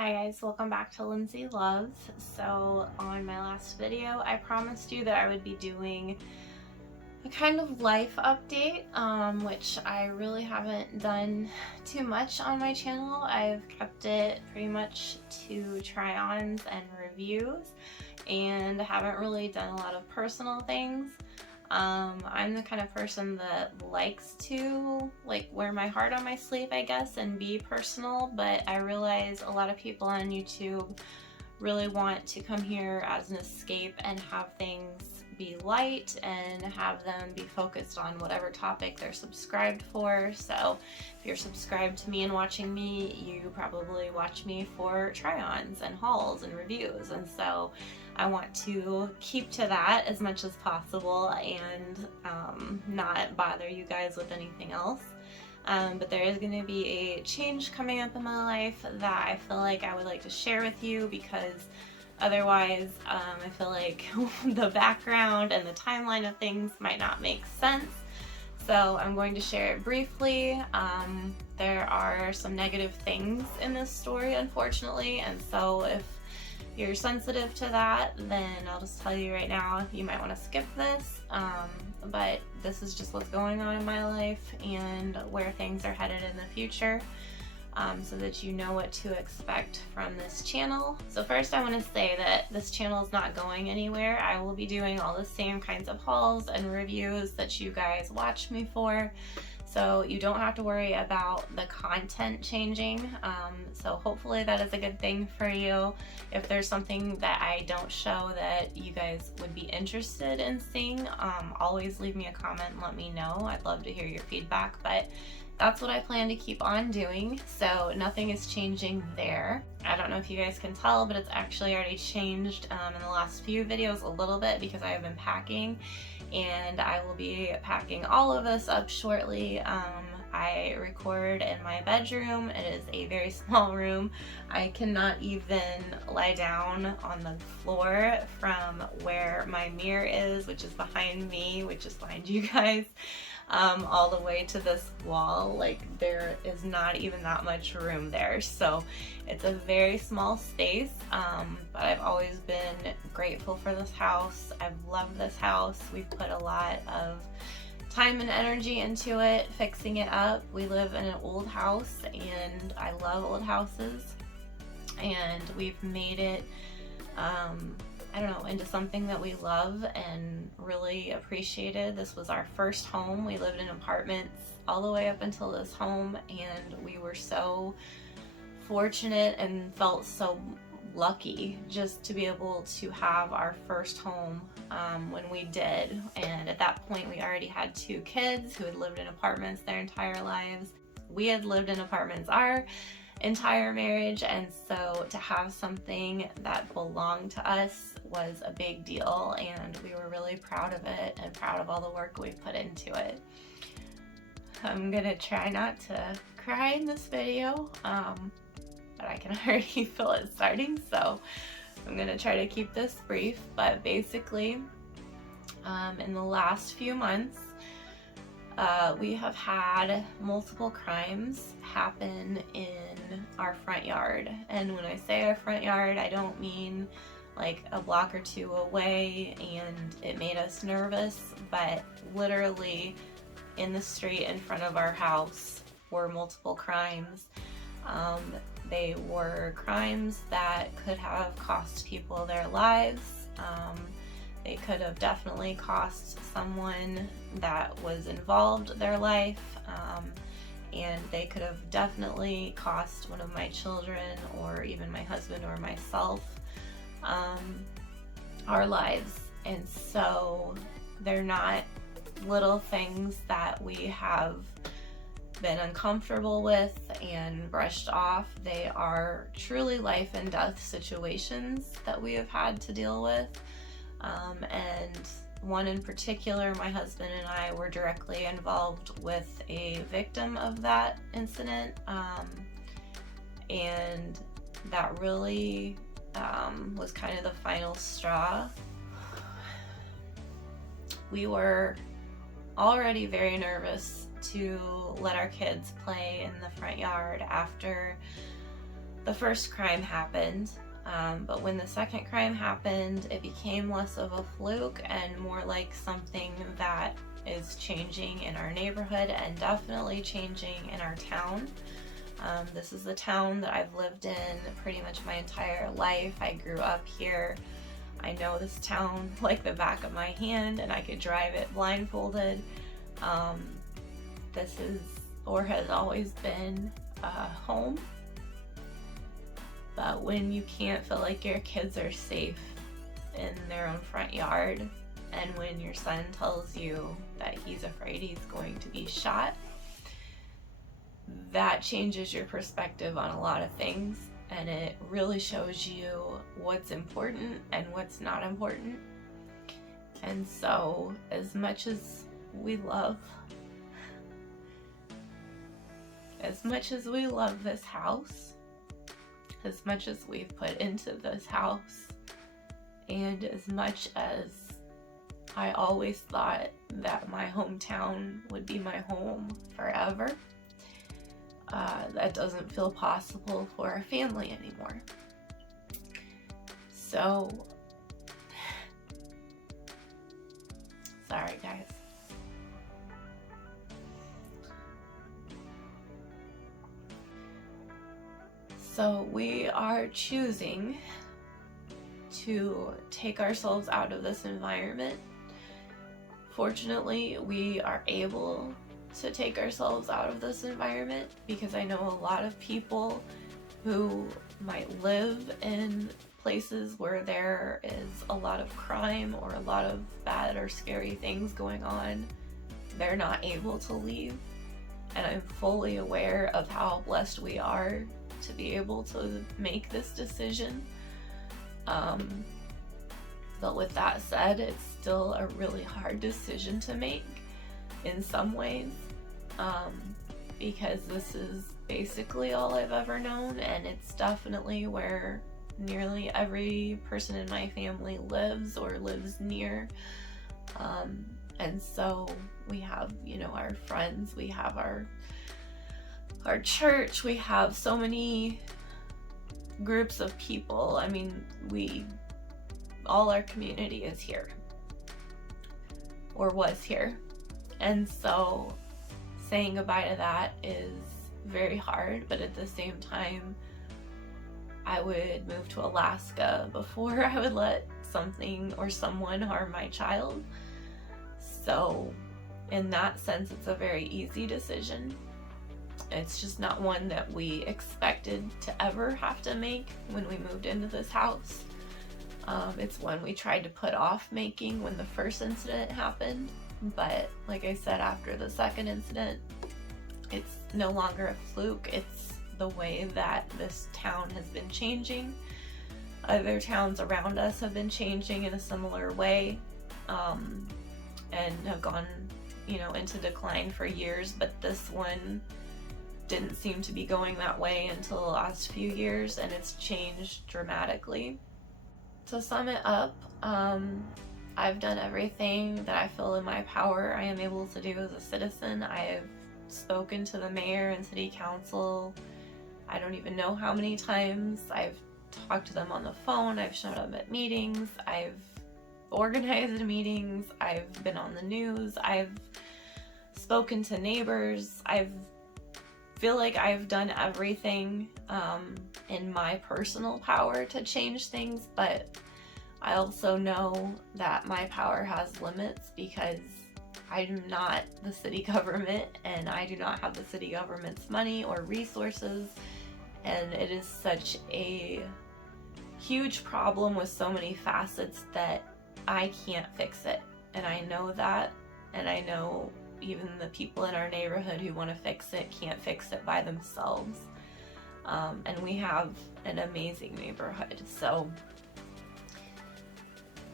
Hi guys, welcome back to Lindsey Loves. So on my last video, I promised you that I would be doing a kind of life update, which I really haven't done too much on my channel. I've kept it pretty much to try-ons and reviews and haven't really done a lot of personal things. I'm the kind of person that likes to wear my heart on my sleeve, I guess, and be personal, but I realize a lot of people on YouTube really want to come here as an escape and have things be light and have them be focused on whatever topic they're subscribed for. So if you're subscribed to me and watching me, you probably watch me for try-ons and hauls and reviews, and so I want to keep to that as much as possible and not bother you guys with anything else. But there is going to be a change coming up in my life that I feel like I would like to share with you, because otherwise I feel like the background and the timeline of things might not make sense. So I'm going to share it briefly. There are some negative things in this story, unfortunately, and so if you're sensitive to that, then I'll just tell you right now, you might want to skip this. But this is just what's going on in my life and where things are headed in the future, so that you know what to expect from this channel. So first I want to say that this channel is not going anywhere. I will be doing all the same kinds of hauls and reviews that you guys watch me for. So you don't have to worry about the content changing. So hopefully that is a good thing for you. If there's something that I don't show that you guys would be interested in seeing, always leave me a comment and let me know. I'd love to hear your feedback, but that's what I plan to keep on doing. So nothing is changing there. I don't know if you guys can tell, but it's actually already changed in the last few videos a little bit, because I have been packing, and I will be packing all of this up shortly. I record in my bedroom. It is a very small room. I cannot even lie down on the floor from where my mirror is, which is behind me, which is behind you guys, all the way to this wall. Like, there is not even that much room there. So it's a very small space, but I've always been grateful for this house. I've loved this house. We've put a lot of time and energy into it, fixing it up. We live in an old house, and I love old houses, and we've made it I don't know, into something that we love and really appreciated. This was our first home. We lived in apartments all the way up until this home, and we were so fortunate and felt so lucky just to be able to have our first home when we did. And at that point we already had 2 kids who had lived in apartments their entire lives. We had lived in apartments our entire marriage, and so to have something that belonged to us was a big deal, and we were really proud of it and proud of all the work we put into it. I'm gonna try not to cry in this video, but I can already feel it starting, so I'm gonna try to keep this brief. But basically, in the last few months, we have had multiple crimes happen in our front yard. And when I say our front yard, I don't mean like a block or 2 away and it made us nervous, but literally in the street in front of our house were multiple crimes. They were crimes that could have cost people their lives. They could have definitely cost someone that was involved their life, and they could have definitely cost one of my children or even my husband or myself our lives. And so they're not little things that we have been uncomfortable with and brushed off. They are truly life and death situations that we have had to deal with. And one in particular, my husband and I were directly involved with a victim of that incident, and that really was kind of the final straw. We were already very nervous to let our kids play in the front yard after the first crime happened, but when the second crime happened, it became less of a fluke and more like something that is changing in our neighborhood and definitely changing in our town. This is the town that I've lived in pretty much my entire life. I grew up here. I know this town like the back of my hand, and I could drive it blindfolded. This is, or has always been, home. But when you can't feel like your kids are safe in their own front yard, and when your son tells you that he's afraid he's going to be shot, that changes your perspective on a lot of things, and it really shows you what's important and what's not important. And so, as much as we love this house, as much as we've put into this house, and as much as I always thought that my hometown would be my home forever, that doesn't feel possible for our family anymore. So, sorry guys. So we are choosing to take ourselves out of this environment. Fortunately, we are able to take ourselves out of this environment because I know a lot of people who might live in places where there is a lot of crime or a lot of bad or scary things going on. They're not able to leave, and I'm fully aware of how blessed we are to be able to make this decision. But with that said, it's still a really hard decision to make in some ways, because this is basically all I've ever known, and it's definitely where nearly every person in my family lives or lives near. And so we have, our friends, we have our church, we have so many groups of people. I mean, all our community is here, or was here. And so saying goodbye to that is very hard, but at the same time, I would move to Alaska before I would let something or someone harm my child. So in that sense, it's a very easy decision. It's just not one that we expected to ever have to make when we moved into this house. It's one we tried to put off making when the first incident happened, but like I said, after the second incident, it's no longer a fluke. It's the way that this town has been changing. Other towns around us have been changing in a similar way, and have gone, into decline for years, but this one didn't seem to be going that way until the last few years, and it's changed dramatically. To sum it up, I've done everything that I feel in my power I am able to do as a citizen. I have spoken to the mayor and city council, I don't even know how many times. I've talked to them on the phone, I've shown up at meetings, I've organized meetings, I've been on the news, I've spoken to neighbors. I feel like I've done everything in my personal power to change things, but I also know that my power has limits because I'm not the city government, and I do not have the city government's money or resources, and it is such a huge problem with so many facets that I can't fix it. And I know that, and I know even the people in our neighborhood who want to fix it can't fix it by themselves. And we have an amazing neighborhood. So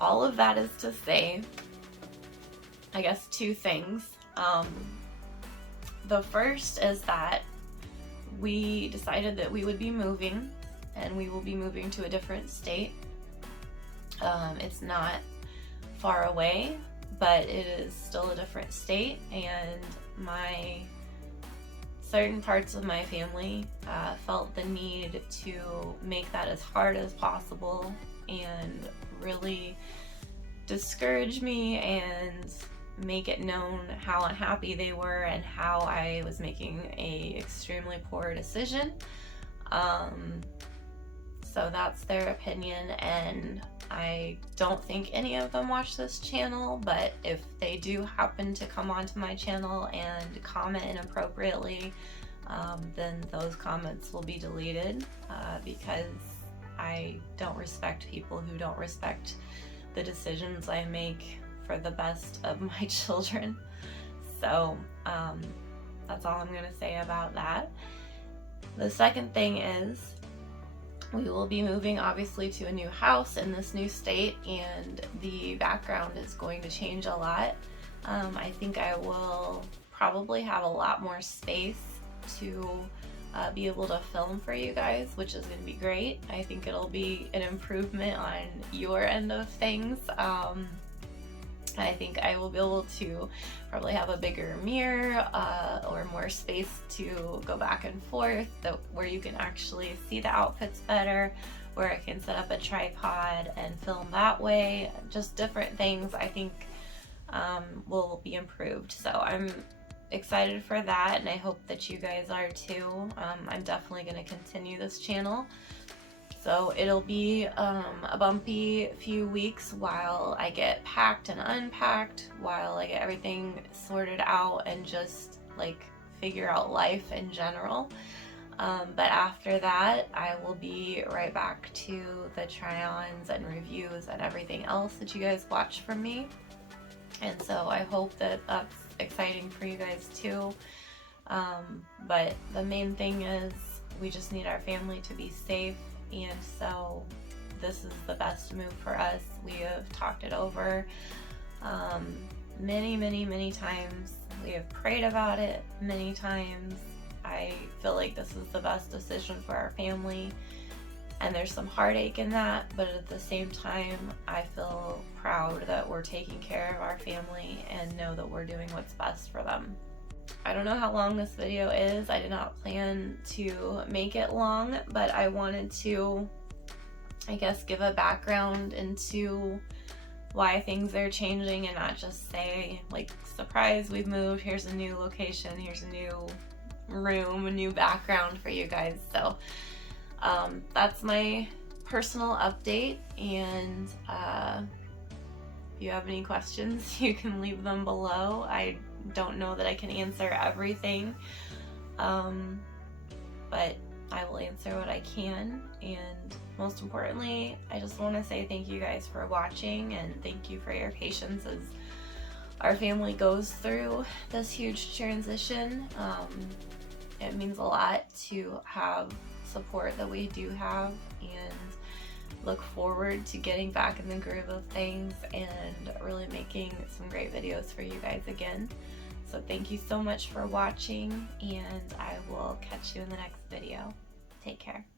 all of that is to say, I guess, two things. The first is that we decided that we would be moving, and we will be moving to a different state. It's not far away, but it is still a different state, and my certain parts of my family felt the need to make that as hard as possible and really discourage me and make it known how unhappy they were and how I was making a extremely poor decision. So that's their opinion, and I don't think any of them watch this channel, but if they do happen to come onto my channel and comment inappropriately, then those comments will be deleted because I don't respect people who don't respect the decisions I make for the best of my children. So that's all I'm going to say about that. The second thing is, we will be moving obviously to a new house in this new state, and the background is going to change a lot. I think I will probably have a lot more space to be able to film for you guys, which is going to be great. I think it'll be an improvement on your end of things. I think I will be able to probably have a bigger mirror or more space to go back and forth, where you can actually see the outfits better, where I can set up a tripod and film that way. Just different things I think will be improved. So I'm excited for that, and I hope that you guys are too. I'm definitely going to continue this channel. So it'll be a bumpy few weeks while I get packed and unpacked, while I get everything sorted out and just like figure out life in general. But after that, I will be right back to the try-ons and reviews and everything else that you guys watch from me. And so I hope that that's exciting for you guys too. But the main thing is we just need our family to be safe. And so this is the best move for us. We have talked it over many times. We have prayed about it many times. I feel like this is the best decision for our family, and there's some heartache in that, but at the same time I feel proud that we're taking care of our family and know that we're doing what's best for them. I don't know how long this video is. I did not plan to make it long, but I wanted to, I guess, give a background into why things are changing and not just say, like, surprise, we've moved, here's a new location, here's a new room, a new background for you guys. So that's my personal update, and if you have any questions, you can leave them below. I don't know that I can answer everything, but I will answer what I can. And most importantly, I just want to say thank you guys for watching, and thank you for your patience as our family goes through this huge transition. It means a lot to have support that we do have, and look forward to getting back in the groove of things and really making some great videos for you guys again. So thank you so much for watching, and I will catch you in the next video. Take care.